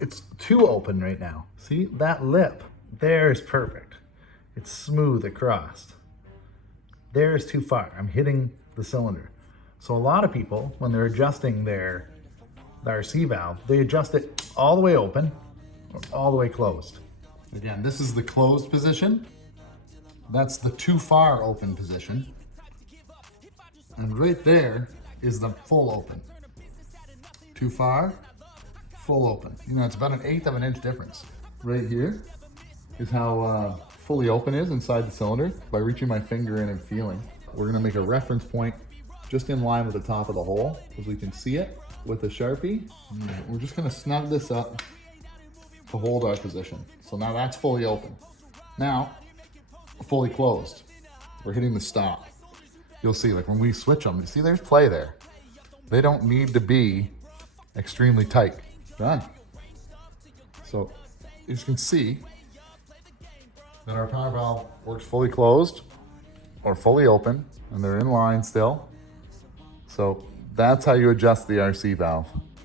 it's too open right now. See, that lip, there's perfect. It's smooth across. There's too far. I'm hitting the cylinder. So a lot of people, when they're adjusting the RC valve, they adjust it all the way open or all the way closed. Again, this is the closed position. That's the too far open position. And right there is the full open. Too far, full open. You know, it's about 1/8 of an inch difference. Right here is how fully open is inside the cylinder by reaching my finger in and feeling. We're gonna make a reference point just in line with the top of the hole, because we can see it with a Sharpie. We're just gonna snug this up to hold our position. So now that's fully open. Now, fully closed. We're hitting the stop. You'll see, like when we switch them, you see there's play there. They don't need to be extremely tight. Done. So you can see that our power valve works fully closed or fully open, and they're in line still. So that's how you adjust the RC valve.